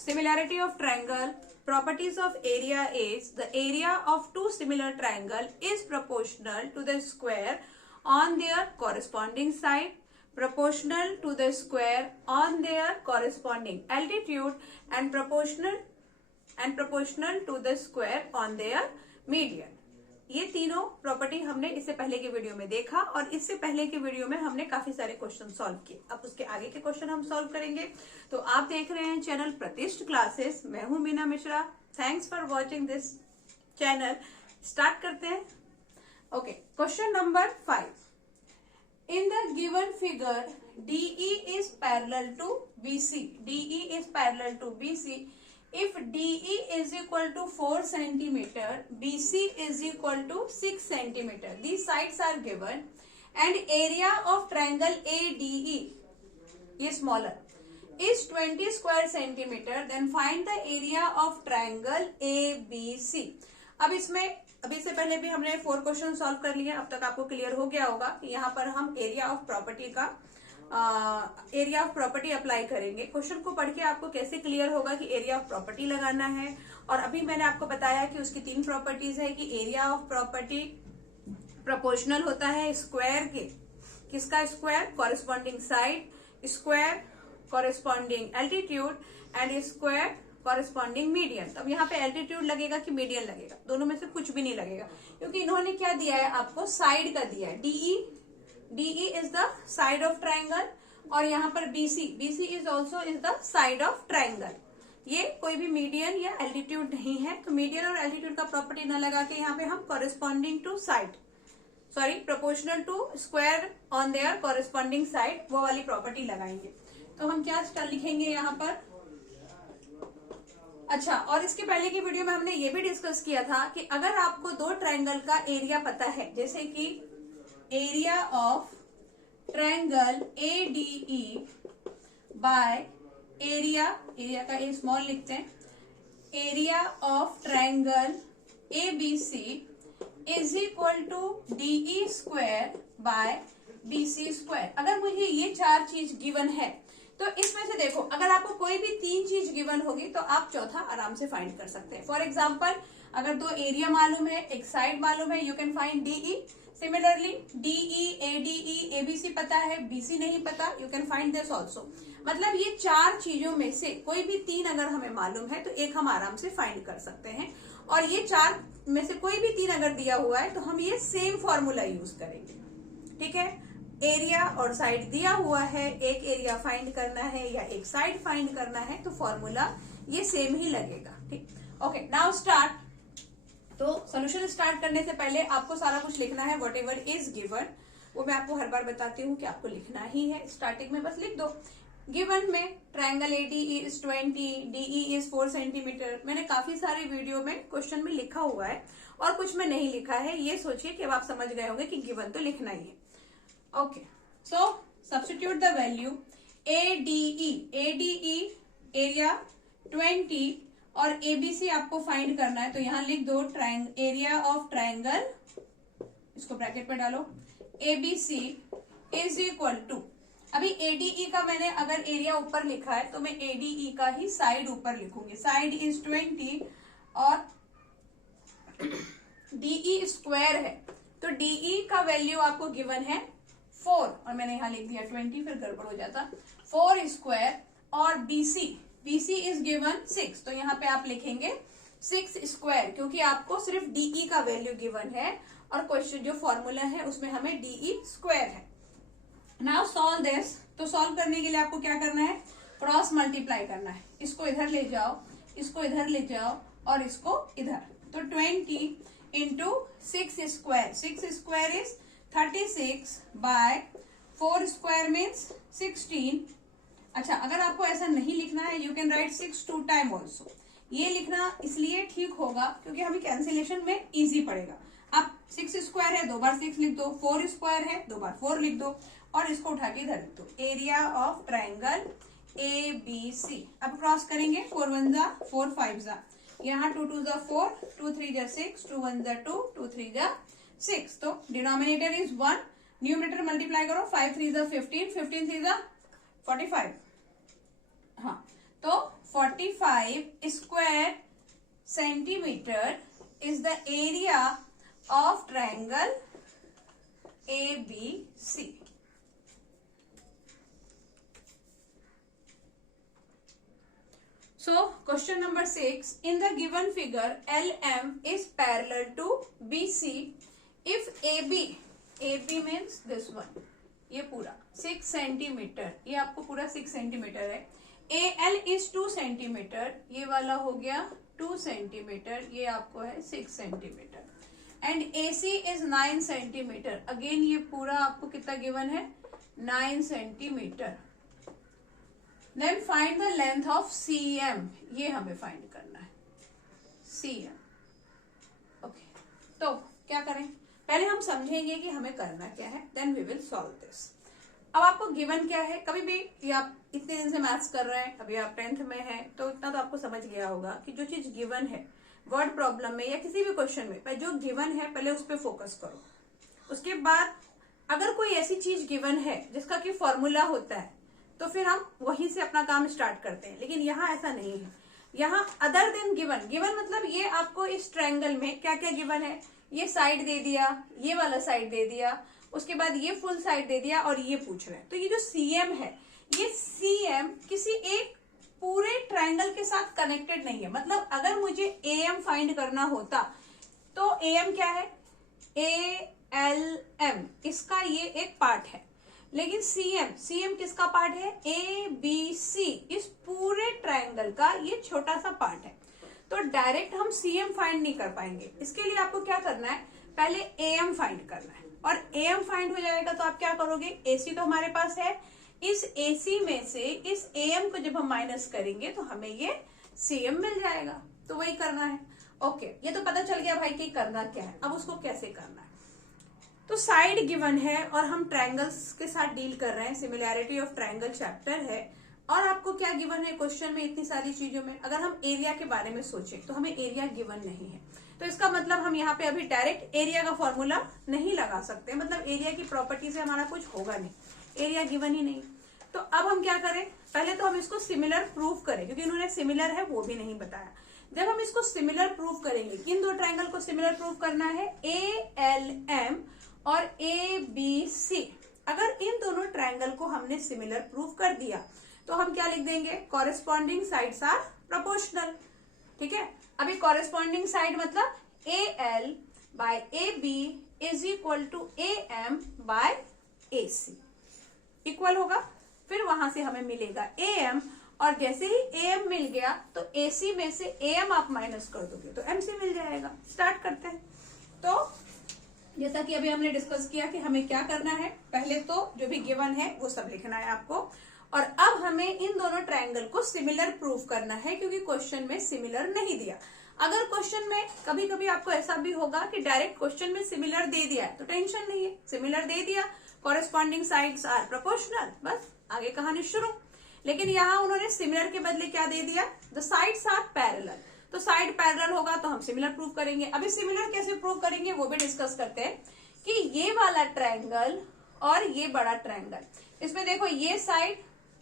Similarity of triangle. Properties of area is the area of two similar triangle is proportional to the square on their corresponding side, proportional to the square on their corresponding altitude, and proportional to the square on their median. ये तीनों property हमने इससे पहले के video में देखा और इससे पहले के वीडियो में हमने काफी सारे क्वेश्चन सॉल्व किए। अब उसके आगे के क्वेश्चन हम सॉल्व करेंगे। तो आप देख रहे हैं चैनल प्रतिष्ठ क्लासेस, मैं हूं Meena Mishra. Thanks for watching this channel. Start करते हैं। Okay, question number 5। In the given figure DE is parallel to BC। DE is parallel to BC if DE is equal to 4 centimeter, BC is equal to 6 centimeter. These sides are given and area of triangle ADE is smaller is 20 square centimeter. Then find the area of triangle ABC. अब इससे पहले भी हमने 4 question solve कर लिए। अब तक आपको क्लियर हो गया होगा कि यहाँ पर हम एरिया ऑफ प्रॉपर्टी अप्लाई करेंगे। क्वेश्चन को पढ़ के आपको कैसे क्लियर होगा कि एरिया ऑफ प्रॉपर्टी लगाना है। और अभी मैंने आपको बताया कि उसकी 3 प्रॉपर्टीज है कि एरिया ऑफ प्रॉपर्टी प्रोपोर्शनल होता है स्क्वायर के, किसका square, corresponding side, square corresponding altitude and square corresponding median. तो अब यहाँ पे एल्टीट्यूड लगेगा कि मीडियन लगेगा, दोनों में से कुछ भी नहीं लगेगा क्योंकि इन्होंने क्या दिया है, आपको साइड का दिया है। DE is the side of triangle और यहाँ पर BC is also is the side of triangle. ये कोई भी मीडियन या एल्टीट्यूड नहीं है, तो मीडियन और एल्टीट्यूड का प्रॉपर्टी न लगा के यहाँ पे हम corresponding to side, sorry proportional to square on their corresponding side, वो वाली प्रॉपर्टी लगाएंगे। तो हम क्या लिखेंगे यहाँ पर। अच्छा, और इसके पहले की वीडियो में हमने ये भी डिस्कस किया था कि अगर आपको 2 ट्राइंगल का एरिया पता है, जैसे कि area of triangle ADE by area का ए स्मॉल लिखते हैं, area of triangle ABC is equal to DE square by BC square. अगर मुझे ये 4 चीज गिवन है तो इसमें से देखो, अगर आपको कोई भी 3 चीज गिवन होगी तो आप चौथा आराम से फाइंड कर सकते हैं। फॉर एग्जाम्पल, अगर 2 एरिया मालूम है, एक साइड मालूम है, you can find DE। Similarly DE, ADE, ABC पता है, BC नहीं पता, you can find this also. मतलब ये 4 चीजों में से कोई भी 3 अगर हमें मालूम है तो एक हम आराम से फाइंड कर सकते हैं। और ये 4 में से कोई भी 3 अगर दिया हुआ है तो हम ये सेम फॉर्मूला यूज करेंगे। ठीक है, एरिया और साइड दिया हुआ है, एक एरिया फाइंड करना है या एक साइड फाइंड करना है, तो फॉर्मूला ये सेम ही लगेगा। ठीक, ओके, नाउ स्टार्ट। तो सोल्यूशन स्टार्ट करने से पहले आपको सारा कुछ लिखना है, वॉट एवर इज गिवन, वो मैं आपको हर बार बताती हूँ कि आपको लिखना ही है। स्टार्टिंग में बस लिख दो। गिवन में triangle ADE is 20, DE is 4 centimetre. मैंने काफी सारे वीडियो में क्वेश्चन में लिखा हुआ है और कुछ में नहीं लिखा है। ये सोचिए कि अब आप समझ गए होंगे कि गिवन तो लिखना ही है। Okay, so substitute the value. ADE area 20 और ABC आपको फाइंड करना है, तो यहां लिख दो एरिया ऑफ ट्राइंगल, इसको ब्रैकेट में डालो, ABC इज इक्वल टू, अभी ADE का मैंने अगर एरिया ऊपर लिखा है तो मैं ADE का ही साइड ऊपर लिखूंगी। साइड इज 20 और DE स्क्वायर है, तो DE का वैल्यू आपको गिवन है 4 और मैंने यहां लिख दिया 20, फिर गड़बड़ हो जाता, 4 स्क्वायर। और BC इज गिवन 6, तो यहाँ पे आप लिखेंगे 6 स्क्वायर, क्योंकि आपको सिर्फ DE का वैल्यू गिवन है और क्वेश्चन जो फॉर्मूला है उसमें हमें DE स्क्वायर है। Now solve this. तो सॉल्व करने के लिए आपको क्या करना है, क्रॉस मल्टीप्लाई करना है। इसको इधर ले जाओ, इसको इधर ले जाओ और इसको इधर, तो 20 into 6 square, 6 square is 36 by 4 square means 16। अच्छा, अगर आपको ऐसा नहीं लिखना है, you can write 6 2 time also. ये लिखना इसलिए ठीक होगा क्योंकि हमें कैंसिलेशन में इजी पड़ेगा। आप 6 स्क्वायर है 2 बार 6 लिख दो, 4 स्क्वायर है 2 बार 4 लिख दो और इसको उठा के इधर लिख दो, एरिया ऑफ ट्राइंगल ABC। अब क्रॉस करेंगे, 4 1 जा 4 5 जा, यहाँ 2 2 जा 4, 2 3 जा 6, 2 1 जा 2, 2 3 जा 6, तो डिनोमिनेटर इज 1, न्यूमरेटर मल्टीप्लाई करो, 5 3 जा 15, 15 3 जा 45, हाँ, तो 45 square centimeter is the area of triangle ABC. So question number 6, in the given figure LM is parallel to BC if AB means this one, ये पूरा 6 सेंटीमीटर, ये आपको पूरा 6 सेंटीमीटर है, AL is 2 सेंटीमीटर, ये वाला हो गया 2 सेंटीमीटर, ये आपको है 6 centimetre, and AC is 9 centimetre, again ये पूरा आपको कितना गिवन है 9 centimetre. Then find the length of CM, ये हमें फाइंड करना है CM. ओके, तो क्या करें, पहले हम समझेंगे कि हमें करना क्या है, then we will solve this. अब आपको गिवन क्या है, कभी भी ये आप इतने दिन से मैथ्स कर रहे हैं, अभी आप 10th में हैं, तो इतना तो आपको समझ गया होगा कि जो चीज गिवन है वर्ड प्रॉब्लम में या किसी भी क्वेश्चन में, पहले जो गिवन है पहले उस पर फोकस करो. उसके बाद अगर कोई ऐसी चीज गिवन है जिसका कि फॉर्मूला होता है तो फिर हम वहीं से अपना काम स्टार्ट करते हैं. लेकिन यहाँ ऐसा नहीं है, यहाँ अदर देन गिवन, गिवन मतलब ये आपको इस ट्रायंगल में क्या क्या गिवन है, ये साइड दे दिया, ये वाला साइड दे दिया, उसके बाद ये फुल साइड दे दिया और ये पूछ रहे हैं. तो ये जो CM है, ये CM किसी एक पूरे ट्रायंगल के साथ कनेक्टेड नहीं है. मतलब अगर मुझे AM फाइंड करना होता तो AM क्या है, ALM, इसका ये एक पार्ट है. लेकिन CM किसका पार्ट है, ABC, इस पूरे ट्रायंगल का ये छोटा सा पार्ट है. तो डायरेक्ट हम CM फाइंड नहीं कर पाएंगे. इसके लिए आपको क्या करना है, पहले AM फाइंड करना है, और AM फाइंड हो जाएगा तो आप क्या करोगे, AC तो हमारे पास है, इस AC में से इस AM को जब हम माइनस करेंगे तो हमें ये CM मिल जाएगा. तो वही करना है. ओके, ये तो पता चल गया भाई कि करना क्या है. अब उसको कैसे करना है, तो साइड गिवन है और हम ट्रायंगल्स के साथ डील कर रहे हैं, सिमिलैरिटी ऑफ ट्रायंगल चैप्टर है. और आपको क्या गिवन है क्वेश्चन में, इतनी सारी चीजों में अगर हम एरिया के बारे में सोचें तो हमें एरिया गिवन नहीं है. तो इसका मतलब हम यहाँ पे अभी डायरेक्ट एरिया का फॉर्मूला नहीं लगा सकते, मतलब एरिया की प्रॉपर्टी से हमारा कुछ होगा नहीं, एरिया गिवन ही नहीं. तो अब हम क्या करें, पहले तो हम इसको सिमिलर प्रूफ करें, क्योंकि इन्होंने सिमिलर है वो भी नहीं बताया. जब हम इसको सिमिलर प्रूफ करेंगे, किन दो ट्रायंगल को सिमिलर प्रूफ करना है, ALM और ABC. अगर इन दोनों ट्रायंगल को हमने सिमिलर प्रूफ कर दिया तो हम क्या लिख देंगे, कॉरेस्पॉन्डिंग साइड्स आर प्रोपोर्शनल. ठीक है, अभी कॉरेस्पॉन्डिंग साइड मतलब AL by AB is equal to AM by AC, इक्वल होगा. फिर वहां से हमें मिलेगा AM, और जैसे ही AM मिल गया तो AC में से AM आप माइनस कर दोगे तो MC मिल जाएगा. स्टार्ट करते हैं. तो जैसा कि अभी हमने डिस्कस किया कि हमें क्या करना है, पहले तो जो भी गिवन है वो सब लिखना है आपको, और अब हमें इन दोनों ट्रायंगल को सिमिलर प्रूफ करना है, क्योंकि क्वेश्चन में सिमिलर नहीं दिया. अगर क्वेश्चन में कभी कभी आपको ऐसा भी होगा कि डायरेक्ट क्वेश्चन में सिमिलर दे दिया है तो टेंशन नहीं है, सिमिलर दे दिया, कॉरेस्पॉन्डिंग साइड्स आर प्रोपोर्शनल, बस आगे कहानी शुरू. लेकिन यहाँ उन्होंने सिमिलर के बदले क्या दे दिया, द साइड्स आर पैरेलल. तो साइड पैरेलल होगा तो हम सिमिलर प्रूव करेंगे. अभी सिमिलर कैसे प्रूव करेंगे वो भी डिस्कस करते हैं, कि ये वाला ट्रायंगल और ये बड़ा ट्रायंगल, इसमें देखो ये साइड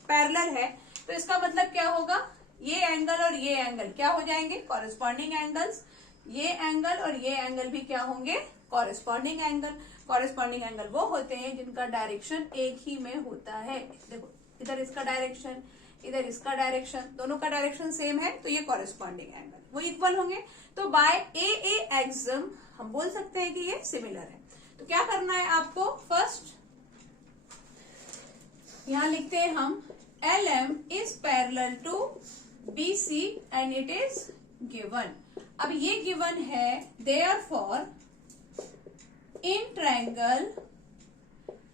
पैरेलल है, तो इसका मतलब क्या होगा, ये एंगल और ये एंगल क्या हो जाएंगे, कॉरेस्पॉन्डिंग एंगल्स. ये एंगल और ये एंगल भी क्या होंगे, कॉरेस्पॉन्डिंग एंगल. कॉरेस्पॉन्डिंग एंगल वो होते हैं जिनका डायरेक्शन एक ही में होता है. देखो इधर इसका डायरेक्शन, इधर इसका डायरेक्शन, दोनों का डायरेक्शन सेम है तो ये कॉरेस्पॉन्डिंग एंगल, वो इक्वल होंगे. तो बाय AA एक्सम हम बोल सकते हैं कि ये सिमिलर है. तो क्या करना है आपको, फर्स्ट यहां लिखते हैं हम LM is parallel to BC and it is given. अब ये गिवन है, therefore in triangle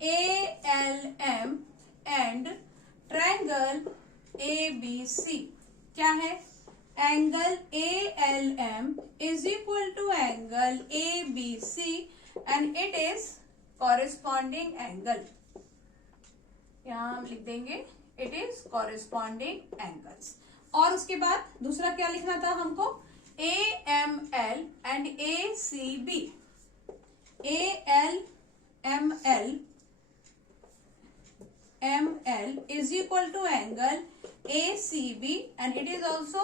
ALM and triangle ABC क्या है, angle ALM is equal to angle ABC and it is corresponding angle. यहां हम लिख देंगे इट इज कॉरेस्पॉन्डिंग एंगल्स. और उसके बाद दूसरा क्या लिखना था हमको, AML and ACB. ALML ML is equal to angle ACB and it is also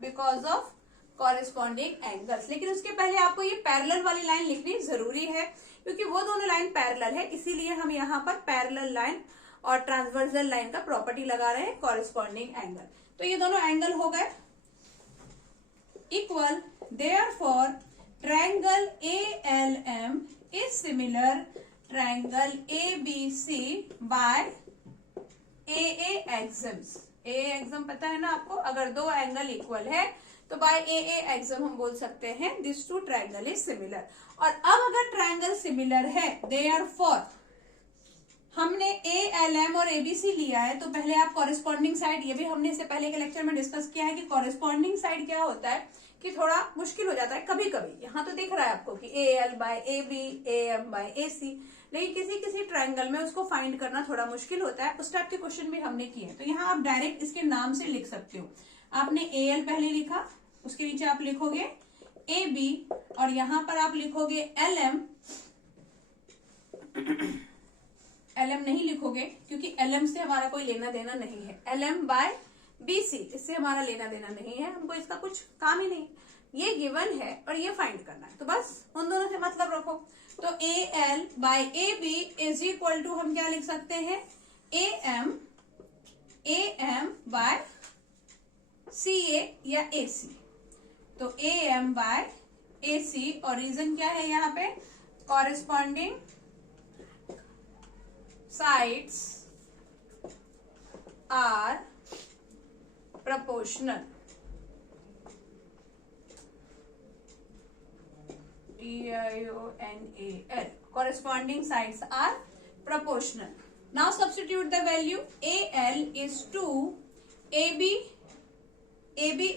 because of corresponding angles। लेकिन उसके पहले आपको ये पैरेलल वाली लाइन लिखनी जरूरी है, क्योंकि वो दोनों लाइन पैरेलल है, इसीलिए हम यहाँ पर पैरेलल लाइन और ट्रांसवर्सल लाइन का प्रॉपर्टी लगा रहे हैं, कॉरेस्पॉन्डिंग एंगल। तो ये दोनों एंगल हो गए equal, therefore triangle ALM is similar triangle ABC by AA axioms. AA axiom पता है ना आपको, अगर दो एंगल इक्वल है तो बाय AA एक्सम हम बोल सकते हैं this two triangle is similar. और अब अगर ट्रायंगल सिमिलर है, देयरफॉर हमने ALM और ABC लिया है, तो पहले आप कॉरेस्पॉन्डिंग साइड, ये भी हमने इससे पहले के लेक्चर में डिस्कस किया है कि कॉरेस्पॉन्डिंग साइड क्या होता है कि थोड़ा मुश्किल हो जाता है कभी कभी। यहाँ तो दिख रहा है आपको कि AL by AB, AM by AC, लेकिन किसी किसी ट्रायंगल में उसको फाइंड करना थोड़ा मुश्किल होता है। उस टाइप के क्वेश्चन भी हमने किए हैं। तो यहाँ आप डायरेक्ट इसके नाम से लिख सकते हो। आपने AL पहले लिखा, उसके नीचे आप लिखोगे AB और यहाँ पर आप लिखोगे LM। LM नहीं लिखोगे क्योंकि LM से हमारा कोई लेना देना नहीं है। LM बाय BC, इससे हमारा लेना देना नहीं है, हमको इसका कुछ काम ही नहीं। ये गिवन है और ये फाइंड करना है, तो बस उन दोनों से मतलब रखो। तो AL by AB is equal to हम क्या लिख सकते हैं, AM बाय CA या AC। तो AM बाय AC, और रीजन क्या है यहाँ पे, corresponding sides are proportional। TIONAL, corresponding sides are proportional। Now substitute the value, AL is 2, AB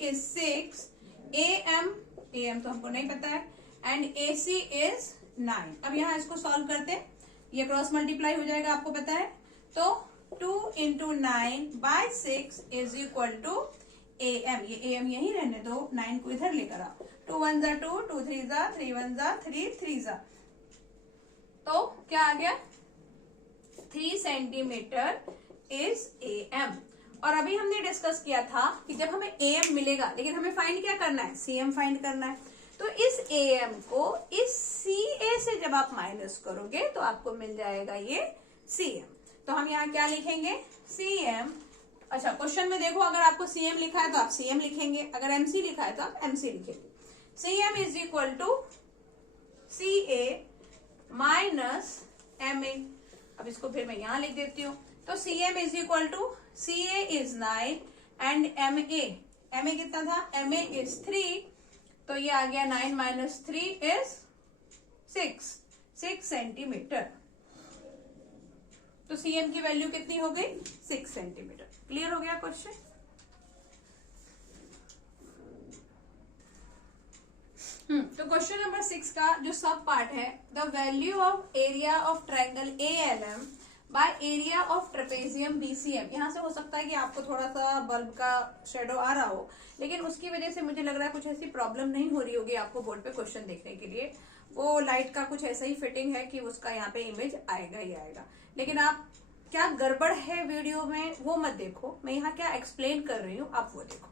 is 6, AM तो हमको नहीं पता है, and AC is 9। अब यहाँ इसको सॉल्व करते हैं, ये क्रॉस मल्टीप्लाई हो जाएगा, आपको पता है। तो 2 into 9 by 6 is equal to AM। ये AM यही रहने दो, 9 को इधर लेकर आओ। 2 1 जा 2, 2 3 जा 3, 1 जा 3, 3 जा, तो क्या आ गया, 3 सेंटीमीटर इज AM। और अभी हमने डिस्कस किया था कि जब हमें AM मिलेगा, लेकिन हमें फाइंड क्या करना है, CM फाइंड करना है। तो इस AM को इस CA से जब आप माइनस करोगे तो आपको मिल जाएगा ये CM। तो हम यहाँ क्या लिखेंगे, CM। अच्छा, क्वेश्चन में देखो, अगर आपको CM लिखा है तो आप CM लिखेंगे, अगर MC लिखा है तो आप MC लिखेंगे। CM is equal to CA minus MA। अब इसको फिर मैं यहाँ लिख देती हूँ। तो CM is equal to CA is 9 and MA कितना था, MA इज 3, तो ये आ गया 9 माइनस 3 इज 6 सेंटीमीटर। तो CM की वैल्यू कितनी हो गई, 6 सेंटीमीटर। क्लियर हो गया क्वेश्चन। तो क्वेश्चन नंबर 6 का जो सब पार्ट है, the value of area of triangle ALM by area of trapezium BCM। यहाँ से हो सकता है कि आपको थोड़ा सा बल्ब का शेडो आ रहा हो, लेकिन उसकी वजह से मुझे लग रहा है कुछ ऐसी प्रॉब्लम नहीं हो रही होगी आपको बोर्ड पे क्वेश्चन देखने के लिए। वो लाइट का कुछ ऐसा ही फिटिंग है कि उसका यहाँ पे इमेज आएगा ही आएगा। लेकिन आप क्या गड़बड़ है वीडियो में वो मत देखो, मैं यहाँ क्या एक्सप्लेन कर रही हूँ आप वो देखो।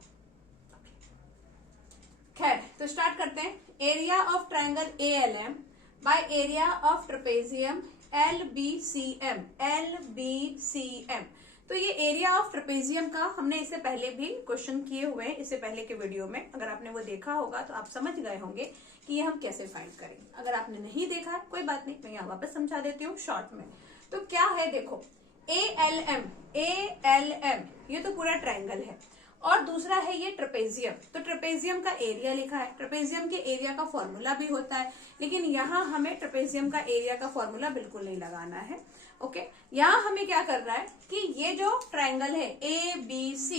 खैर, तो स्टार्ट करते हैं। Area of triangle ALM by area of trapezium LBCM। तो ये एरिया ऑफ ट्रेपेजियम का हमने इससे पहले भी क्वेश्चन किए हुए हैं, इससे पहले के वीडियो में। अगर आपने वो देखा होगा तो आप समझ गए होंगे कि ये हम कैसे फाइंड करेंगे। अगर आपने नहीं देखा है कोई बात नहीं, मैं यहाँ वापस समझा देती हूँ शॉर्ट में। तो क्या है देखो, ALM ये तो पूरा ट्रायंगल है, और दूसरा है ये ट्रेपेजियम। तो ट्रेपेजियम का एरिया लिखा है, ट्रेपेजियम के एरिया का फॉर्मूला भी होता है, लेकिन यहाँ हमें ट्रेपेजियम का एरिया का फॉर्मूला बिल्कुल नहीं लगाना है। ओके, यहाँ हमें क्या करना है कि ये जो ट्रायंगल है ABC,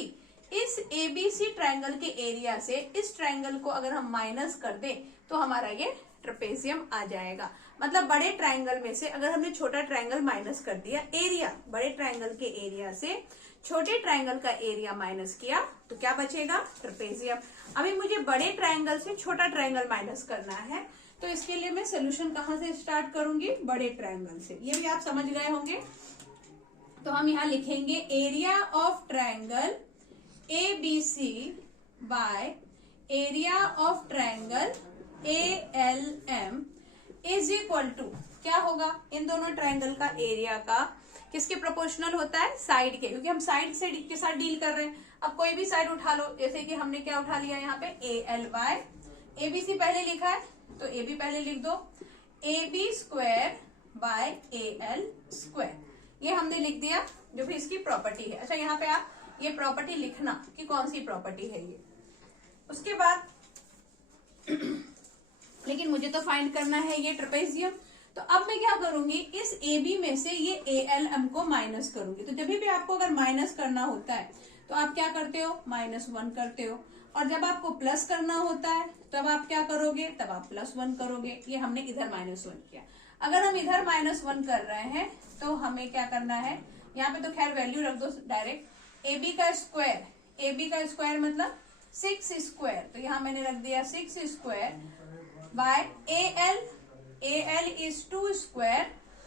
इस ABC ट्रायंगल के एरिया से इस ट्रायंगल को अगर हम माइनस कर दें तो हमारा ये ट्रेपेजियम आ जाएगा। मतलब बड़े ट्रायंगल में से अगर हमने छोटा ट्रायंगल माइनस कर दिया, एरिया बड़े ट्रायंगल के एरिया से छोटे ट्रायंगल का एरिया माइनस किया तो क्या बचेगा, ट्रेपेजियम। अभी मुझे बड़े ट्रायंगल से छोटा ट्रायंगल माइनस करना है, तो इसके लिए मैं सोल्यूशन कहाँ से स्टार्ट करूंगी, बड़े ट्रायंगल से। ये भी आप समझ गए होंगे। तो हम यहाँ लिखेंगे area of triangle ABC by area of triangle ALM is equal to क्या होगा, इन दोनों ट्रायंगल का एरिया का किसके प्रोपोर्शनल होता है, साइड के, क्योंकि हम साइड से के साथ डील कर रहे हैं। अब कोई भी साइड उठा लो, जैसे कि हमने क्या उठा लिया यहाँ पे AL बाय ABC पहले लिखा है तो AB पहले लिख दो, AB square by AL square, ये हमने लिख दिया जो भी इसकी प्रॉपर्टी है। अच्छा यहाँ पे आप ये प्रॉपर्टी लिखना कि कौन सी प्रॉपर्टी है ये। उसके बाद लेकिन मुझे तो फाइंड करना है ये ट्रेपेजियम, तो अब मैं क्या करूंगी, इस AB में से ये ALM को माइनस करूंगी। तो जब भी आपको अगर माइनस करना होता है तो आप क्या करते हो, -1 करते हो, और जब आपको प्लस करना होता है तब आप क्या करोगे, तब आप +1 करोगे। ये हमने इधर -1 किया। अगर हम इधर -1 कर रहे हैं तो हमें क्या करना है, यहाँ पे तो खैर वैल्यू रख दो डायरेक्ट, AB का स्क्वायर मतलब 6 स्क्वायर, तो यहाँ मैंने रख दिया 6 square by AL is 2 square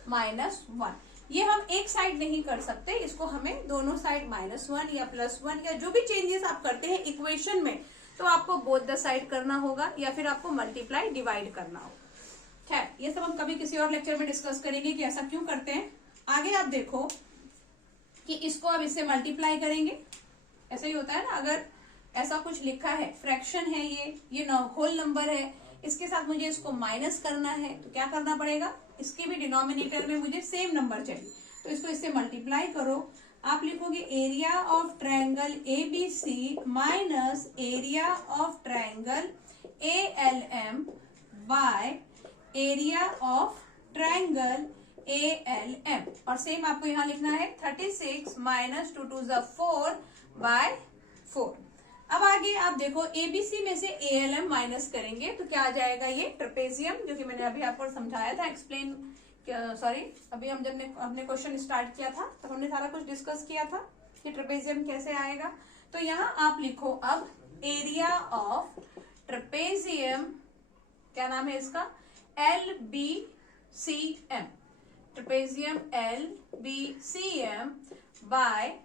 -1। ये हम एक साइड नहीं कर सकते, इसको हमें दोनों साइड -1 या +1 या जो भी चेंजेस आप करते हैं इक्वेशन में, तो आपको बोथ द साइड करना होगा या फिर आपको मल्टीप्लाई डिवाइड करना होगा। खैर ये सब हम कभी किसी और लेक्चर में डिस्कस करेंगे कि ऐसा क्यों करते हैं। आगे आप देखो कि इसको अब इससे मल्टीप्लाई करेंगे, ऐसा ही होता है ना, अगर ऐसा कुछ लिखा है, फ्रैक्शन है ये होल नंबर है, इसके साथ मुझे इसको माइनस करना है तो क्या करना पड़ेगा, इसके भी डिनोमिनेटर में मुझे सेम नंबर चाहिए, तो इसको इससे मल्टीप्लाई करो। आप लिखोगे area of triangle ABC minus area of triangle ALM by area of triangle ALM, और सेम आपको यहाँ लिखना है 36 - 2 2 4 बाय 4। अब आगे आप देखो ABC में से ALM माइनस करेंगे तो क्या आ जाएगा, ये ट्रेपेजियम, जो कि मैंने अभी आपको समझाया था, अभी हम जब हमने क्वेश्चन स्टार्ट किया था तब हमने सारा कुछ डिस्कस किया था कि ट्रेपेजियम कैसे आएगा। तो यहाँ आप लिखो अब एरिया ऑफ ट्रेपेजियम, क्या नाम है इसका, LBCM, trapezium LBCM by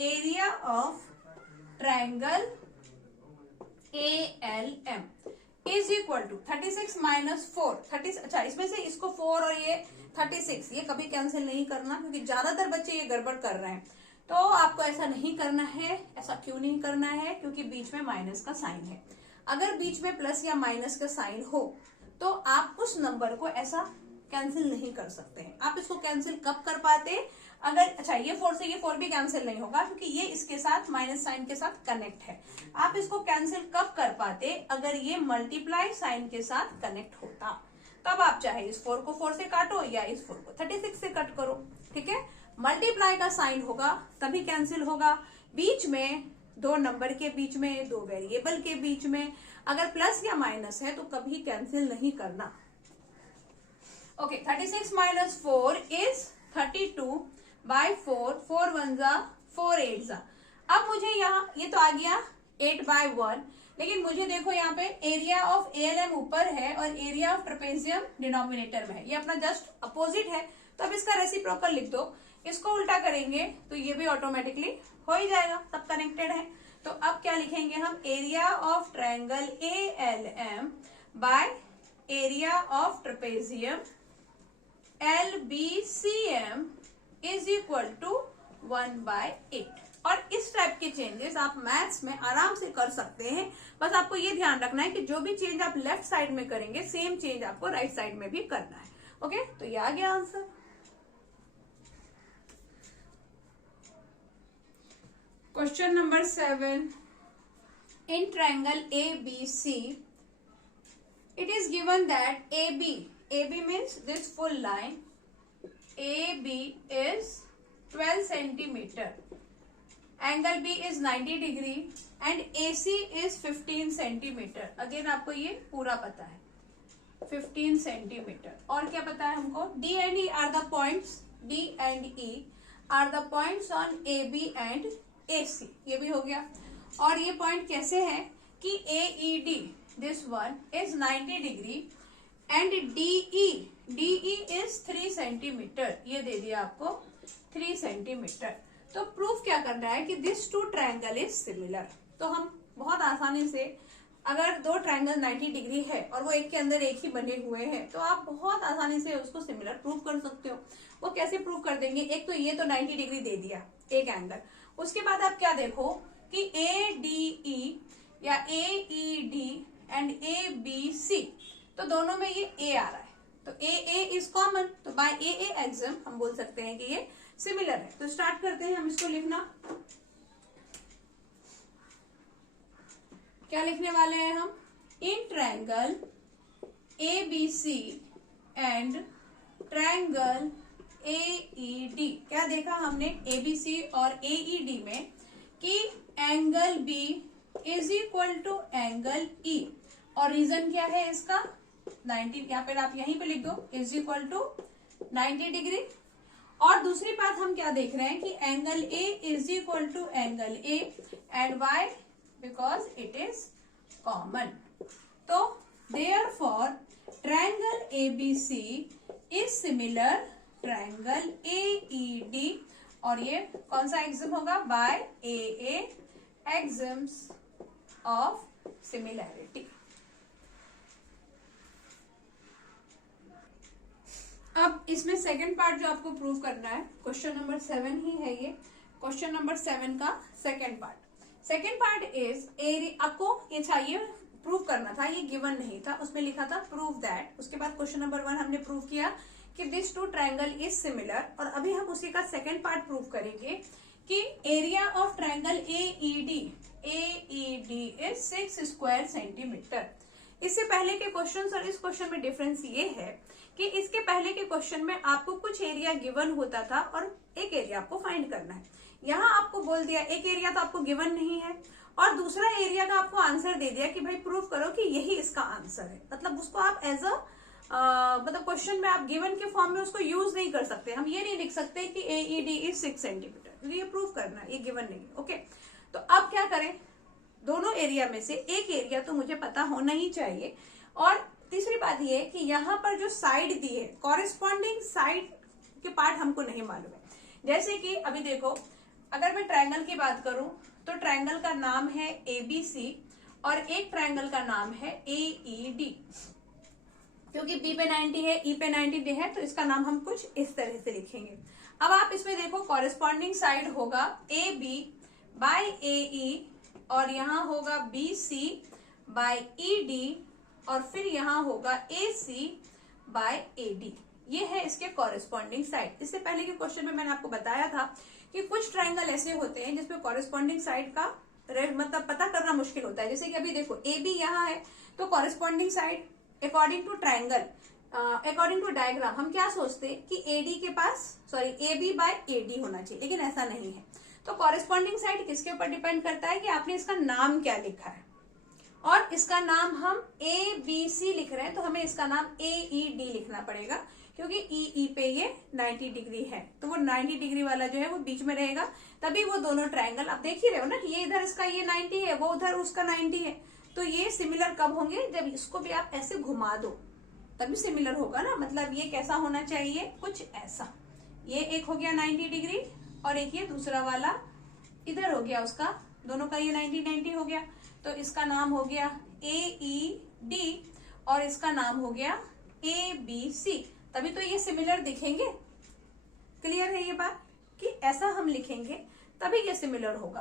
area of triangle ALM is equal to 36 - 4 30। अच्छा इसमें से इसको 4 और ये 36 ये कभी कैंसिल नहीं करना, क्योंकि ज्यादातर बच्चे ये गड़बड़ कर रहे हैं। तो आपको ऐसा नहीं करना है। ऐसा क्यों नहीं करना है, क्योंकि बीच में माइनस का साइन है। अगर बीच में प्लस या माइनस का साइन हो तो आप उस नंबर को ऐसा कैंसिल नहीं कर सकते हैं। आप इसको कैंसिल कब कर पाते, अगर अच्छा ये 4 से ये 4 भी कैंसिल नहीं होगा, क्योंकि ये इसके साथ माइनस साइन के साथ कनेक्ट है। आप इसको कैंसिल कब कर पाते, अगर ये मल्टीप्लाई साइन के साथ कनेक्ट होता, तब आप चाहे इस 4 को 4 से काटो या इस 4 को 36 से कट करो, ठीक है। मल्टीप्लाई का साइन होगा तभी कैंसिल होगा। बीच में दो नंबर के बीच में, दो वेरिएबल के बीच में अगर प्लस या माइनस है तो कभी कैंसिल नहीं करना। ओके 36 - 4 इज 32 बाय 4, 4 1 जा 4 8 जा। अब मुझे यहाँ ये तो आ गया 8 बाय 1, लेकिन मुझे देखो यहाँ पे एरिया ऑफ ALM ऊपर है और एरिया ऑफ ट्रेपेजियम डिनोमिनेटर में है, ये अपना जस्ट अपोजिट है, तो अब इसका रेसिप्रोकल लिख दो। इसको उल्टा करेंगे तो ये भी ऑटोमेटिकली हो ही जाएगा, सब कनेक्टेड है। तो अब क्या लिखेंगे हम, area of triangle ALM by area of trapezium LBCM is equal to 1/8। और इस टाइप के चेंजेस आप मैथ्स में आराम से कर सकते हैं। बस आपको ये ध्यान रखना है कि जो भी चेंज आप लेफ्ट साइड में करेंगे सेम चेंज आपको राइट साइड में भी करना है। ओके, तो ये आ गया answer. Question number 7, in triangle ABC it is given that AB means this full line, AB is 12 centimeter, angle B is 90 degree and AC is 15 centimeter। Again आपको ये पूरा पता है 15 सेंटीमीटर। और क्या पता है हमको, D and E are the points, D and E are the points on AB and AC, ये भी हो गया। और ये पॉइंट कैसे है कि AED this one is 90 degree and DE is 3 centimetre, ये दे दिया आपको 3 सेंटीमीटर। तो प्रूफ क्या करना है कि this two triangle is similar. तो हम बहुत आसानी से, अगर दो ट्रायंगल 90 डिग्री है और वो एक के अंदर एक ही बने हुए हैं, तो आप बहुत आसानी से उसको सिमिलर प्रूव कर सकते हो। वो कैसे प्रूव कर देंगे? एक तो ये तो 90 डिग्री दे दिया एक एंगल, उसके बाद आप क्या देखो कि ADE या AED एंड ABC, तो दोनों में ये A आ रहा है, तो AA इज कॉमन, तो बाय AA एक्सम हम बोल सकते हैं कि ये सिमिलर है। तो स्टार्ट करते हैं हम इसको लिखना। क्या लिखने वाले हैं हम? In triangle ABC and triangle AED, क्या देखा हमने ABC और AED में कि angle B is equal to angle E, और रीजन क्या है इसका? 90, यहाँ पे आप यहीं पे लिख दो, इज इक्वल टू 90 डिग्री। और दूसरी बात हम क्या देख रहे हैं कि angle A is equal to angle A and why? Because it is common. तो therefore triangle ABC इज सिमिलर ट्रायंगल AED, और ये कौन सा एक्सिम होगा? By AA axioms of similarity. अब इसमें सेकंड पार्ट जो आपको प्रूव करना है, क्वेश्चन नंबर 7 ही है ये, क्वेश्चन नंबर 7 का second part. Second part is area, आपको ये चाहिए प्रूव करना था, ये गिवन नहीं था, उसमें लिखा था प्रूव दैट। उसके बाद क्वेश्चन नंबर 1 हमने प्रूव किया कि this two triangle is similar, और अभी हम उसी का सेकंड पार्ट प्रूव करेंगे कि area of triangle AED is 6 square centimetre. इससे पहले के क्वेश्चन और इस क्वेश्चन में डिफरेंस ये है कि इसके पहले के क्वेश्चन में आपको कुछ एरिया गिवन होता था और एक एरिया आपको फाइंड करना है। यहाँ आपको बोल दिया एक एरिया तो आपको गिवन नहीं है, और दूसरा एरिया का आपको आंसर दे दिया कि भाई प्रूव करो कि यही इसका आंसर है। मतलब उसको आप एज अ मतलब क्वेश्चन में आप गिवन के फॉर्म में उसको यूज नहीं कर सकते। हम ये नहीं लिख सकते कि AED इज 6 सेंटीमीटर, क्योंकि ये प्रूव करना है, ये गिवन नहीं है। ओके, तो अब क्या करें? दोनों एरिया में से एक एरिया तो मुझे पता होना ही चाहिए, और तीसरी बात ये है कि यहाँ पर जो साइड दी है, कॉरेस्पॉन्डिंग साइड के पार्ट हमको नहीं मालूम है। जैसे कि अभी देखो, अगर मैं ट्रायंगल की बात करूं तो ट्रायंगल का नाम है ABC और एक ट्रायंगल का नाम है AED। क्योंकि B पे 90 है, E पे 90 है, तो इसका नाम हम कुछ इस तरह से लिखेंगे। अब आप इसमें देखो, कॉरेस्पॉन्डिंग साइड होगा AB बाय AE, और यहाँ होगा BC बाय ED, और फिर यहाँ होगा AC बाय AD। ये है इसके कॉरेस्पॉन्डिंग साइड। इससे पहले के क्वेश्चन में मैंने आपको बताया था कि कुछ ट्रायंगल ऐसे होते हैं जिसमें कॉरेस्पॉन्डिंग साइड का मतलब पता करना मुश्किल होता है। जैसे कि अभी देखो AB यहाँ है, तो corresponding side according to triangle, according to diagram हम क्या सोचते हैं कि AD के पास AB बाय AD होना चाहिए, लेकिन ऐसा नहीं है। तो कॉरेस्पॉन्डिंग साइड किसके ऊपर डिपेंड करता है कि आपने इसका नाम क्या लिखा है, और इसका नाम हम ABC लिख रहे हैं, तो हमें इसका नाम AED लिखना पड़ेगा, क्योंकि EE पे ये 90 डिग्री है, तो वो 90 डिग्री वाला जो है वो बीच में रहेगा, तभी वो दोनों ट्रायंगल, आप देख ही रहे हो ना कि ये इधर इसका ये 90 है, वो उधर उसका 90 है, तो ये सिमिलर कब होंगे? जब इसको भी आप ऐसे घुमा दो तभी सिमिलर होगा ना। मतलब ये कैसा होना चाहिए? कुछ ऐसा। ये एक हो गया 90 डिग्री, और एक ये दूसरा वाला इधर हो गया उसका, दोनों का ये 90 हो गया, तो इसका नाम हो गया AED और इसका नाम हो गया ABC। तभी तो ये सिमिलर दिखेंगे। क्लियर है ये बात कि ऐसा हम लिखेंगे तभी ये सिमिलर होगा।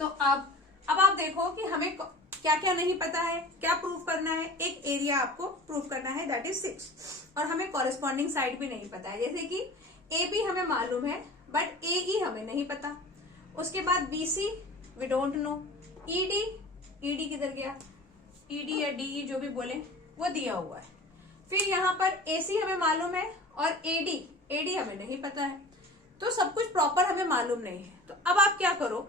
तो अब आप देखो कि हमें क्या क्या नहीं पता है, क्या प्रूफ करना है। एक एरिया आपको प्रूफ करना है, दैट इज 6, और हमें कॉरेस्पॉन्डिंग साइड भी नहीं पता है। जैसे कि AB हमें मालूम है, बट AE हमें नहीं पता। उसके बाद BC we don't know, ED किधर गया? ED या DE जो भी बोले वो दिया हुआ है। फिर यहाँ पर AC हमें मालूम है, और AD हमें नहीं पता है। तो सब कुछ प्रॉपर हमें मालूम नहीं है। तो अब आप क्या करो,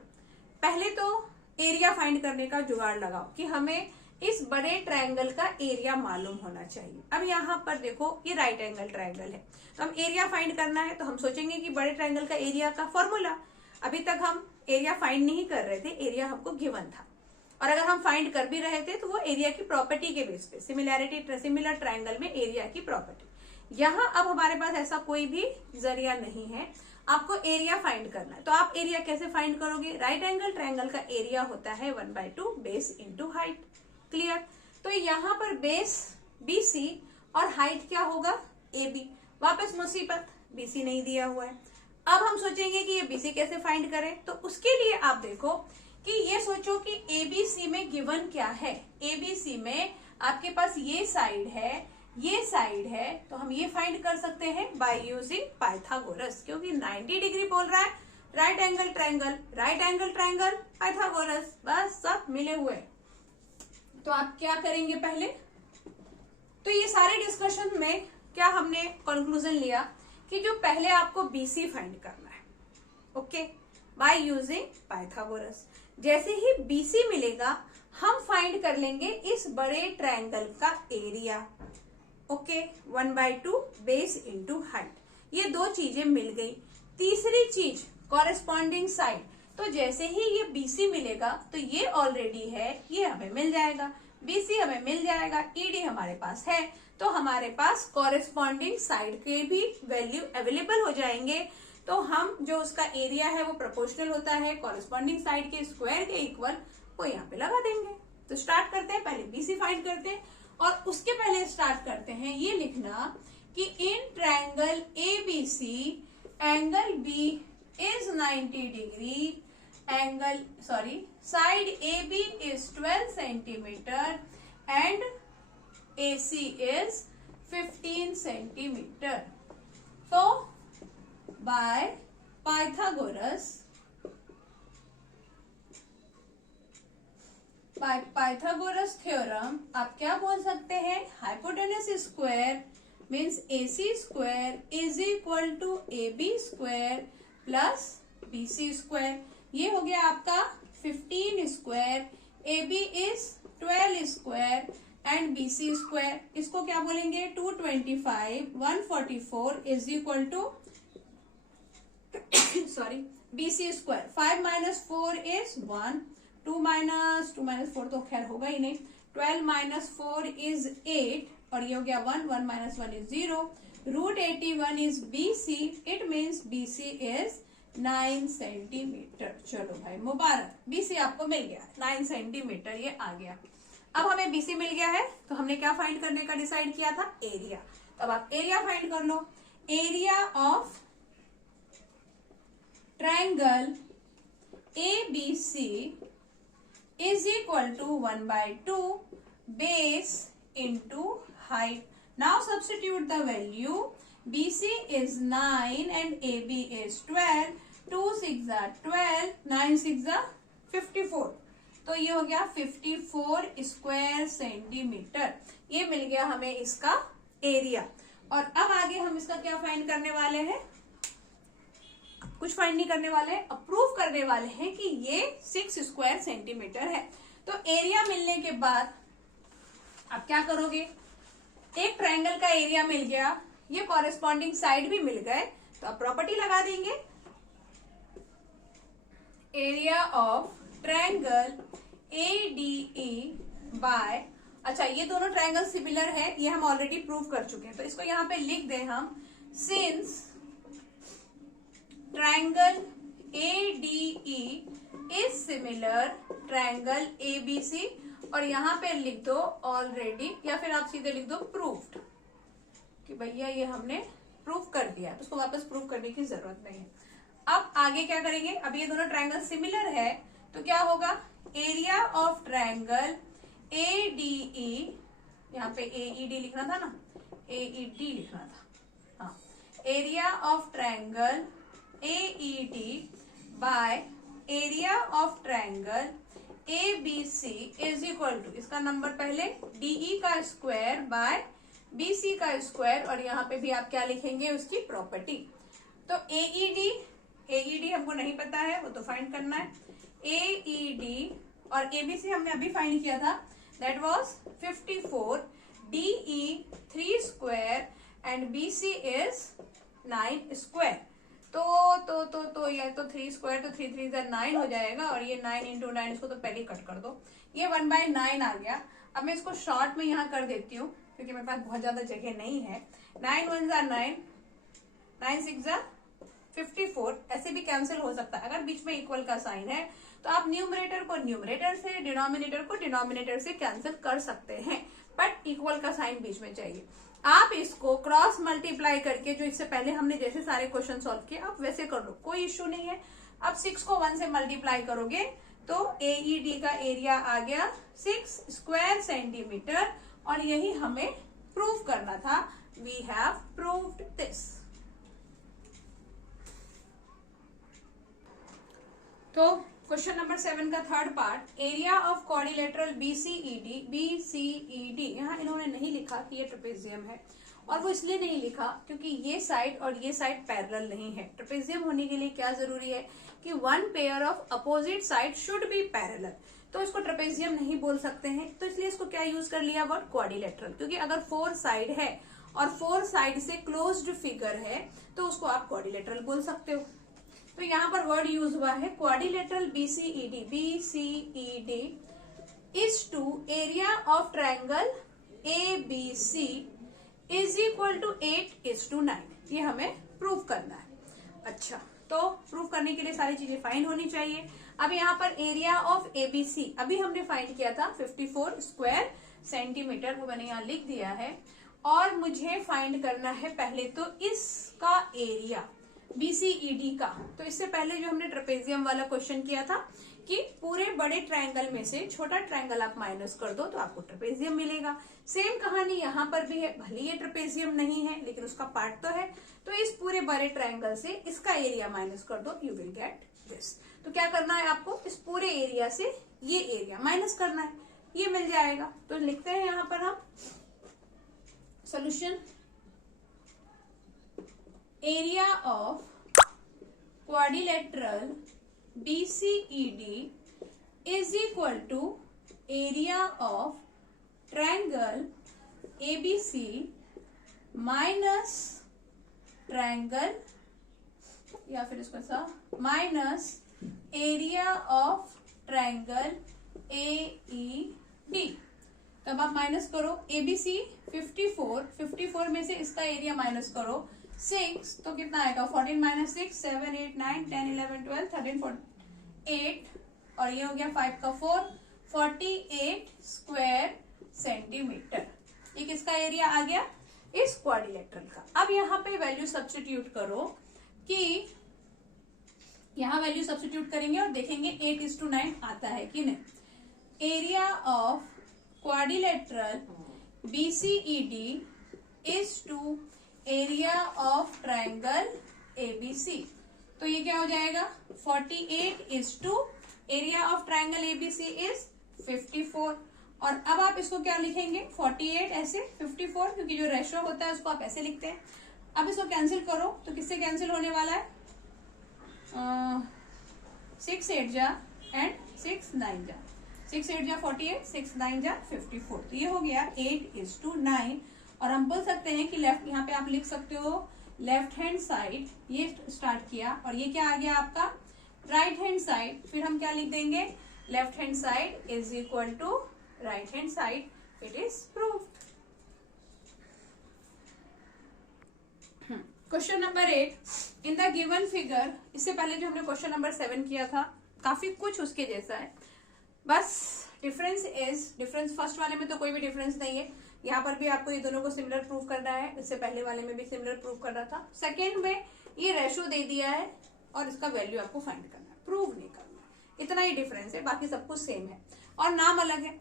पहले तो एरिया फाइंड करने का जुगाड़ लगाओ कि हमें इस बड़े ट्रायंगल का एरिया मालूम होना चाहिए। अब यहाँ पर देखो, ये राइट एंगल ट्रायंगल है, तो हम एरिया फाइंड करना है, तो हम सोचेंगे कि बड़े ट्रायंगल का एरिया का फॉर्मूला। अभी तक हम एरिया फाइंड नहीं कर रहे थे, एरिया हमको गिवन था, और अगर हम फाइंड कर भी रहे थे तो वो एरिया की प्रॉपर्टी के बेस पे, सिमिलर ट्रायंगल में एरिया की प्रॉपर्टी। यहाँ अब हमारे पास ऐसा कोई भी जरिया नहीं है, आपको एरिया फाइंड करना है। तो आप एरिया कैसे फाइंड करोगे? राइट एंगल ट्रायंगल का एरिया होता है 1/2 बेस इंटू हाइट। क्लियर? तो यहाँ पर बेस BC और हाइट क्या होगा? AB। वापस मुसीबत, BC नहीं दिया हुआ है। अब हम सोचेंगे कि ये BC कैसे फाइंड करें। तो उसके लिए आप देखो कि ये सोचो कि ABC में गिवन क्या है। ABC में आपके पास ये साइड है, ये साइड है, तो हम ये फाइंड कर सकते हैं बाय यूजिंग पाइथागोरस, क्योंकि 90 डिग्री बोल रहा है। Right angle triangle, right angle triangle, Pythagoras, बस सब मिले हुए। तो आप क्या करेंगे पहले? तो ये सारे डिस्कशन में क्या हमने कंक्लूजन लिया कि जो पहले आपको BC फाइंड करना है, ओके, बाय यूजिंग पाइथागोरस। जैसे ही BC मिलेगा हम फाइंड कर लेंगे इस बड़े ट्रायंगल का area, okay, 1/2 base into height. ये दो चीजें मिल गई। तीसरी चीज कॉरेस्पॉन्डिंग साइड। तो जैसे ही ये BC मिलेगा तो ये ऑलरेडी है, ये हमें मिल जाएगा, BC हमें मिल जाएगा, ED हमारे पास है, तो हमारे पास कॉरेस्पॉन्डिंग साइड के भी वैल्यू अवेलेबल हो जाएंगे। तो हम जो उसका एरिया है वो प्रोपोर्शनल होता है कॉरेस्पॉन्डिंग साइड के स्क्वायर के इक्वल, वो यहाँ पे लगा देंगे। तो स्टार्ट करते हैं, पहले BC फाइंड करते हैं और उसके पहले स्टार्ट करते हैं ये लिखना कि इन triangle ABC angle B is 90 degree, side AB is 12 centimeter and AC is 15 centimeter. तो by Pythagoras थ्योरम आप क्या बोल सकते हैं? Hypotenuse square means AC square is equal to AB square plus BC square. ये हो गया आपका 15 square, AB is 12 square and BC square. इसको क्या बोलेंगे? 225, 144 is equal to BC square. 5 - 4 is 1, 2 - 4 तो खैर होगा ही नहीं, 12 - 4 इज 8 और ये हो गया 1, 1 - 1 is 0, √81 is BC, it means BC is 9 centimetre. चलो भाई मुबारक, BC आपको मिल गया, 9 सेंटीमीटर ये आ गया। अब हमें BC मिल गया है तो हमने क्या फाइंड करने का डिसाइड किया था? एरिया। अब आप एरिया फाइंड कर लो। Area of triangle ABC is equal to 1/2 base into height. Now substitute the value. BC is 9 and AB is 12. 2 6 are 12, 9 6 are 54. तो ये हो गया 54 स्क्वायर सेंटीमीटर। ये मिल गया हमें इसका एरिया। और अब आगे हम इसका क्या फाइंड करने वाले हैं? कुछ फाइंड नहीं करने वाले हैं, अप्रूव करने वाले हैं कि ये 6 स्क्वायर सेंटीमीटर है। तो एरिया मिलने के बाद आप क्या करोगे? एक ट्रायंगल का एरिया मिल गया, ये कॉरेस्पॉन्डिंग साइड भी मिल गए, तो आप प्रॉपर्टी लगा देंगे। Area of triangle ADE by, अच्छा ये दोनों ट्रायंगल सिमिलर है, ये हम ऑलरेडी प्रूव कर चुके हैं, तो इसको यहाँ पे लिख दें हम, since triangle ADE is similar triangle ABC, और यहाँ पे लिख दो ऑलरेडी, या फिर आप सीधे लिख दो प्रूव्ड, कि भैया ये हमने प्रूव कर दिया, उसको वापस प्रूव करने की जरूरत नहीं है। अब आगे क्या करेंगे? अब ये दोनों ट्रायंगल सिमिलर है तो क्या होगा? एरिया ऑफ ट्रायंगल ADE, यहाँ पे AED लिखना था ना, AED लिखना था, हाँ, area of triangle AED by area of triangle ABC is equal to, इसका नंबर पहले DE का स्क्वायर बाय BC का स्क्वायर, और यहाँ पे भी आप क्या लिखेंगे? उसकी प्रॉपर्टी। तो AED हमको नहीं पता है, वो तो फाइंड करना है। AED और ABC हमने अभी फाइंड किया था, that was 54, DE 3 square and BC is 9 square. तो ये तो 3 स्क्वायर, तो 3 3 9 हो जाएगा, और ये 9 × 9, इसको तो पहले कट कर दो, ये 1/9 आ गया। अब मैं इसको शॉर्ट में यहाँ कर देती हूँ क्योंकि मेरे पास बहुत ज्यादा जगह नहीं है। 9 1 9, 9 6 54 ऐसे भी कैंसिल हो सकता है। अगर बीच में इक्वल का साइन है तो आप न्यूमरेटर को न्यूमरेटर से, डिनोमिनेटर को डिनोमिनेटर से कैंसिल कर सकते हैं, बट इक्वल का साइन बीच में चाहिए। आप इसको क्रॉस मल्टीप्लाई करके, जो इससे पहले हमने जैसे सारे क्वेश्चन सॉल्व किए, आप वैसे कर लो, कोई इश्यू नहीं है। अब 6 को 1 से मल्टीप्लाई करोगे तो AED का एरिया आ गया 6 स्क्वायर सेंटीमीटर, और यही हमें प्रूव करना था। We have proved this. तो क्वेश्चन नंबर 7 का third part, area of quadrilateral BCED। यहाँ इन्होंने नहीं लिखा कि ये ट्रेपेजियम है, और वो इसलिए नहीं लिखा क्योंकि ये साइड और ये साइड पैरेलल नहीं है। ट्रेपेजियम होने के लिए क्या जरूरी है कि one pair of opposite side should be parallel, तो इसको ट्रेपेजियम नहीं बोल सकते हैं। तो इसलिए इसको क्या यूज कर लिया, वर्ड क्वाड्रिलेटरल, क्योंकि अगर 4 साइड है और 4 साइड से क्लोज्ड फिगर है तो उसको आप क्वाड्रिलेटरल बोल सकते हो। तो यहाँ पर वर्ड यूज हुआ है quadrilateral BCED is to area of triangle ABC is equal to 8:9। ये हमें प्रूव करना है। अच्छा, तो प्रूव करने के लिए सारी चीजें फाइंड होनी चाहिए। अब यहाँ पर एरिया ऑफ ABC अभी हमने फाइंड किया था 54 स्क्वायर सेंटीमीटर, वो मैंने यहाँ लिख दिया है। और मुझे फाइंड करना है पहले तो इसका एरिया BCED का। तो इससे पहले जो हमने ट्रेपेजियम वाला क्वेश्चन किया था कि पूरे बड़े ट्रायंगल में से छोटा ट्रायंगल आप माइनस कर दो तो आपको ट्रेपेजियम मिलेगा। सेम कहानी यहाँ पर भी है, भले ये ट्रेपेजियम नहीं है लेकिन उसका पार्ट तो है। तो इस पूरे बड़े ट्रायंगल से इसका एरिया माइनस कर दो, यू विल गेट दिस। तो क्या करना है आपको, इस पूरे एरिया से ये एरिया माइनस करना है, ये मिल जाएगा। तो लिखते हैं यहाँ पर हम solution, area of quadrilateral BCED is equal to area of triangle ABC minus triangle, या फिर इसको ऐसा minus area of triangle AED। तब आप माइनस करो ABC 54 में से इसका एरिया माइनस करो 6, तो कितना आएगा 14 माइनस 6 7 8 9 10 11 12 13 8, और ये हो गया 5 का 4 48 स्क्वायर सेंटीमीटर। ये किसका एरिया आ गया, इस क्वाड्रिलेटरल का। अब यहाँ पे वैल्यू सब्स्टिट्यूट करो कि यहाँ वैल्यू सब्स्टिट्यूट करेंगे और देखेंगे 8:9 आता है कि नहीं। Area of quadrilateral BCED is to area of triangle ABC। तो ये क्या हो जाएगा 48 is to area of triangle ABC is 54। और अब आप इसको क्या लिखेंगे 48 ऐसे 54, क्योंकि जो रेशियो होता है उसको आप ऐसे लिखते हैं। अब इसको कैंसिल करो तो किससे कैंसिल होने वाला है 6 8 जा एंड 6 9 जा, 6 8 जा 48 6 9 जा 54। तो ये हो गया 8:9। और हम बोल सकते हैं कि लेफ्ट, यहाँ पे आप लिख सकते हो लेफ्ट हैंड साइड, ये स्टार्ट किया और ये क्या आ गया आपका राइट हैंड साइड। फिर हम क्या लिख देंगे left hand side is equal to right hand side. It is proved. Question number 8, in the given figure. इससे पहले जो हमने क्वेश्चन नंबर 7 किया था काफी कुछ उसके जैसा है, बस डिफरेंस फर्स्ट वाले में तो कोई भी डिफरेंस नहीं है। यहाँ पर भी आपको ये दोनों को सिमिलर प्रूव करना है, इससे पहले वाले में भी सिमिलर प्रूव करना था। सेकेंड में ये रेशो दे दिया है और इसका वैल्यू आपको फाइंड करना है, प्रूव नहीं करना है। इतना ही डिफरेंस है, बाकी सब कुछ सेम है और नाम अलग है।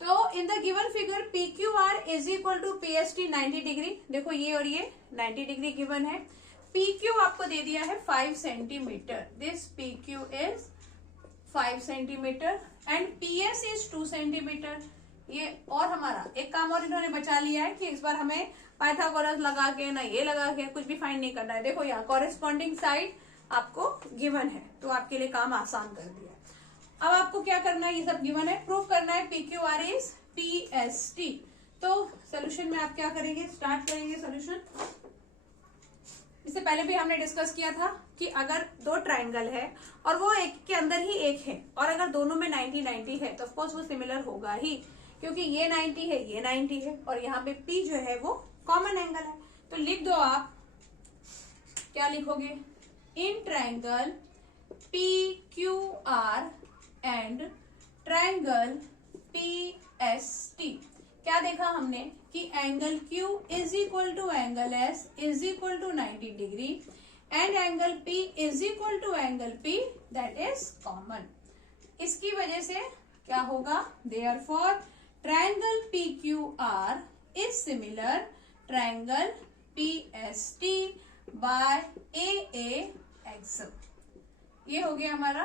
तो in the given figure PQR is equal to PST 90 degree. देखो ये और ये 90 डिग्री गिवन है। PQ आपको दे दिया है 5 centimetre. This PQ is 5 centimetre and PS is 2 centimetre. ये और हमारा एक काम और इन्होंने बचा लिया है कि इस बार हमें पाइथागोरस लगा के ना ये लगा के कुछ भी फाइंड नहीं करना है। देखो यहाँ कॉरेस्पॉन्डिंग साइड आपको गिवन है तो आपके लिए काम आसान कर दिया। अब आपको क्या करना है, ये सब गिवन है, प्रूव करना है PQR इज PST। तो सोल्यूशन में आप क्या करेंगे, स्टार्ट करेंगे सोल्यूशन। इससे पहले भी हमने डिस्कस किया था कि अगर दो ट्राइंगल है और वो एक के अंदर ही एक है और अगर दोनों में 90-90 है तो ऑफकोर्स वो सिमिलर होगा ही, क्योंकि ये 90 है ये 90 है और यहाँ पे P जो है वो कॉमन एंगल है। तो लिख दो आप क्या लिखोगे, in triangle PQR and triangle PST क्या देखा हमने कि angle Q is equal to angle S is equal to 90 degree and angle P is equal to angle P that is common. इसकी वजह से क्या होगा, therefore triangle PQR is similar triangle PST by AAX। ये हो गया हमारा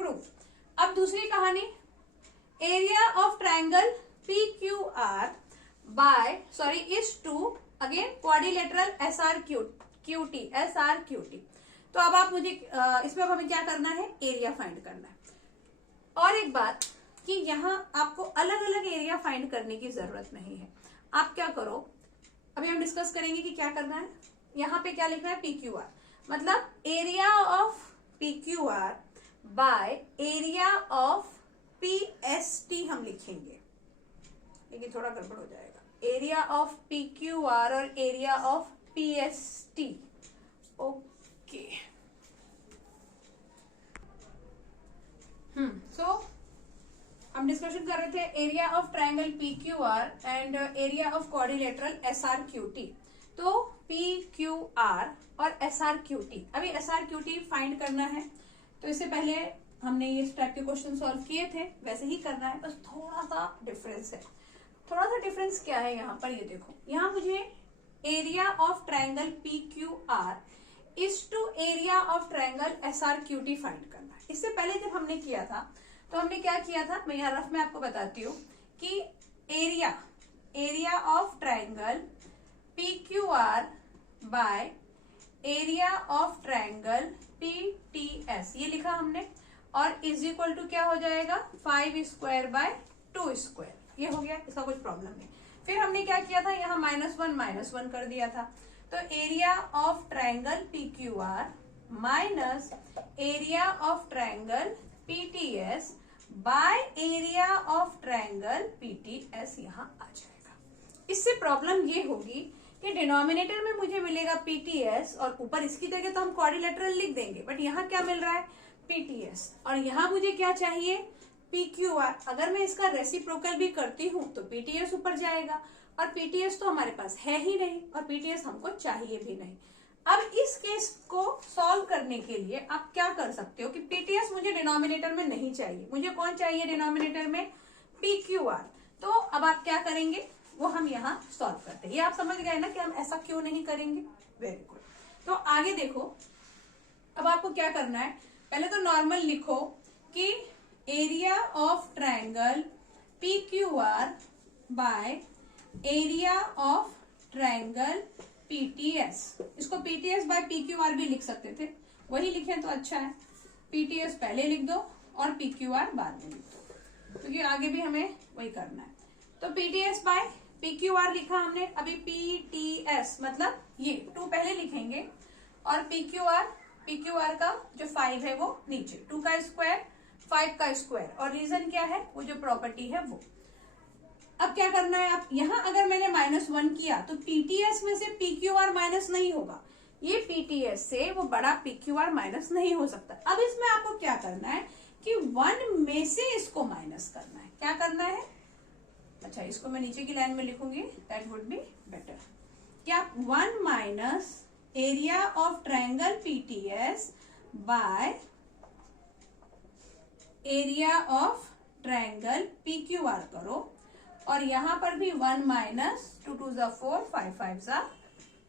proof. अब दूसरी कहानी, area of triangle PQR by is to again quadrilateral SRQT। तो अब आप मुझे इसमें हमें क्या करना है, एरिया फाइंड करना है। और एक बात कि यहाँ आपको अलग अलग एरिया फाइंड करने की जरूरत नहीं है। आप क्या करो, अभी हम डिस्कस करेंगे कि क्या करना है। यहाँ पे क्या लिखना है, PQR, मतलब area of PQR bye area of PST हम लिखेंगे, लेकिन थोड़ा गड़बड़ हो जाएगा। एरिया ऑफ PQR और एरिया ऑफ PST, ओके। सो हम डिस्कशन कर रहे थे area of triangle PQR and area of quadrilateral SRQT। तो PQR और SRQT, अभी SRQT फाइंड करना है। तो इससे पहले हमने ये इस टाइप के क्वेश्चन सॉल्व किए थे, वैसे ही करना है, बस थोड़ा सा डिफरेंस है। थोड़ा सा डिफरेंस क्या है यहाँ पर, ये देखो, यहाँ मुझे area of triangle PQR is to area of triangle SRQT find करना है। इससे पहले जब हमने किया था तो हमने क्या किया था, मैं यहाँ रफ में आपको बताती हूँ कि area of triangle PQR bye area of triangle PTS ये लिखा हमने, और इज इक्वल टू क्या हो जाएगा, 5 स्क्वायर बाय 2 स्क्वायर। ये हो गया, इसका कुछ प्रॉब्लम नहीं। फिर हमने क्या किया था, यहाँ -1 कर दिया था। तो area of triangle PQR minus area of triangle PTS bye area of triangle PTS यहाँ आ जाएगा। इससे प्रॉब्लम ये होगी कि डिनोमिनेटर में मुझे मिलेगा PTS और ऊपर इसकी जगह तो हम क्वाड्रिलेटरल लिख देंगे, बट यहाँ क्या मिल रहा है, PTS, और यहाँ मुझे क्या चाहिए, PQR। अगर मैं इसका रेसिप्रोकल भी करती हूँ तो PTS ऊपर जाएगा, और PTS तो हमारे पास है ही नहीं, और PTS हमको चाहिए भी नहीं। अब इस केस को सॉल्व करने के लिए आप क्या कर सकते हो कि PTS मुझे डिनोमिनेटर में नहीं चाहिए, मुझे कौन चाहिए डिनोमिनेटर में, PQR। तो अब आप क्या करेंगे, वो हम यहाँ सॉल्व करते हैं। ये आप समझ गए ना कि हम ऐसा क्यों नहीं करेंगे, वेरी गुड। तो आगे देखो, अब आपको क्या करना है, पहले तो नॉर्मल लिखो कि area of triangle PQR bye area of triangle PTS। इसको PTS बाय PQR भी लिख सकते थे, वही लिखे तो अच्छा है। PTS पहले लिख दो और PQR बाद में लिख दो, क्योंकि आगे भी हमें वही करना है। तो PTS बाय PQR लिखा हमने, अभी PTS मतलब ये 2 पहले लिखेंगे, और PQR का जो 5 है वो नीचे, 2 का स्क्वायर 5 का स्क्वायर, और रीजन क्या है, वो जो प्रॉपर्टी है वो। अब क्या करना है, आप यहाँ अगर मैंने -1 किया तो PTS में से PQR माइनस नहीं होगा, ये PTS से वो बड़ा PQR माइनस नहीं हो सकता। अब इसमें आपको क्या करना है कि 1 में से इसको माइनस करना है। क्या करना है, अच्छा इसको मैं नीचे की लाइन में लिखूंगी, दैट वुड बी बेटर। क्या, 1 minus area of triangle PTS bye area of triangle PQR करो, और यहां पर भी 1 माइनस 2 2 जा 4 5 5 जा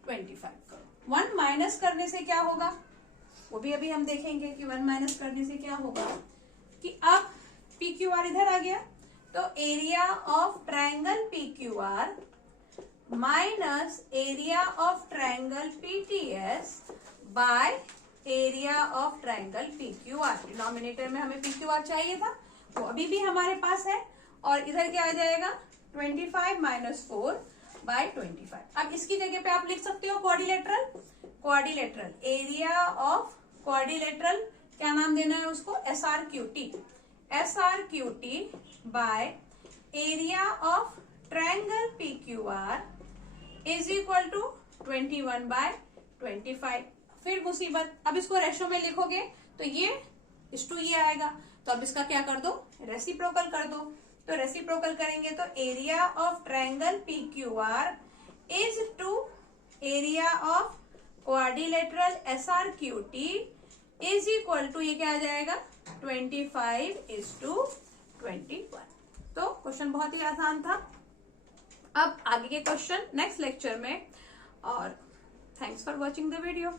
25 करो। 1 माइनस करने से क्या होगा, वो भी अभी हम देखेंगे कि 1 माइनस करने से क्या होगा, कि अब PQR इधर आ गया, तो area of triangle PQR minus area of triangle PTS bye area of triangle PQR। Denominator में हमें PQR चाहिए था, वो अभी भी हमारे पास है, और इधर क्या आ जाएगा, 25 माइनस 4 बाय 25। अब इसकी जगह पे आप लिख सकते हो क्वाड्रिलेटरल एरिया ऑफ क्वाड्रिलेटरल, क्या नाम देना है उसको, SRQT by area of triangle PQR is equal to 21 by 25। फिर मुसीबत, अब इसको रेशो में लिखोगे तो ये इस टू ये आएगा, तो अब इसका क्या कर दो, रेसिप्रोकल कर दो। तो रेसिप्रोकल करेंगे तो area of triangle PQR is to area of quadrilateral SRQT is equal to, ये क्या आ जाएगा, 25:21। तो क्वेश्चन बहुत ही आसान था। अब आगे के क्वेश्चन नेक्स्ट लेक्चर में, और thanks for watching the video.